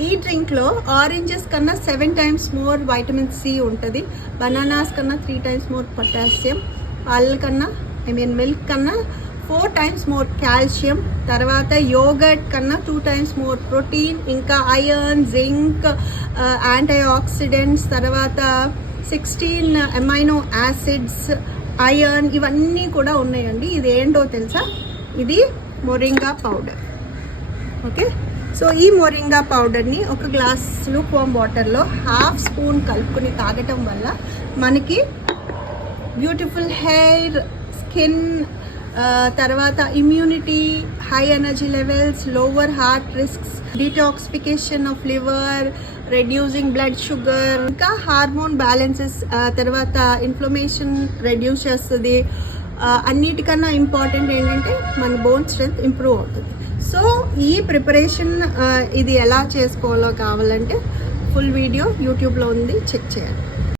ఈ డ్రింక్లో ఆరెంజెస్ కన్నా seven times more vitamin C ఉంటుంది. బనానాస్ కన్నా త్రీ టైమ్స్ మోర్ పొటాషియం పాల కన్నా ఐ మీన్ మిల్క్ కన్నా ఫోర్ టైమ్స్ మోర్ కాల్షియం తర్వాత యోగట్ కన్నా టూ టైమ్స్ మోర్ ప్రోటీన్ ఇంకా ఐరన్ జింక్ యాంటీ ఆక్సిడెంట్స్ తర్వాత సిక్స్టీన్ అమైనో యాసిడ్స్ ఐరన్ ఇవన్నీ కూడా ఉన్నాయండి. ఇది ఏంటో తెలుసా? ఇది మొరింగా పౌడర్ ఓకే సో ఈ మొరింగా పౌడర్ని ఒక గ్లాస్ లూక్ వాటర్లో హాఫ్ స్పూన్ కలుపుకొని తాగటం వల్ల మనకి బ్యూటిఫుల్ హెయిర్ స్కిన్ తర్వాత immunity high energy levels lower heart risks detoxification of liver reducing blood sugar ఇంకా హార్మోన్ బ్యాలెన్సెస్ తర్వాత ఇన్ఫ్లమేషన్ రెడ్యూస్ చేస్తుంది. అన్నిటికన్నా ఇంపార్టెంట్ ఏంటంటే మన బోన్ స్ట్రెంత్ ఇంప్రూవ్ అవుతుంది. సో ఈ ప్రిపరేషన్ ఇది ఎలా చేసుకోవాలో కావాలంటే ఫుల్ వీడియో యూట్యూబ్లో ఉంది. చెక్ చేయాలి.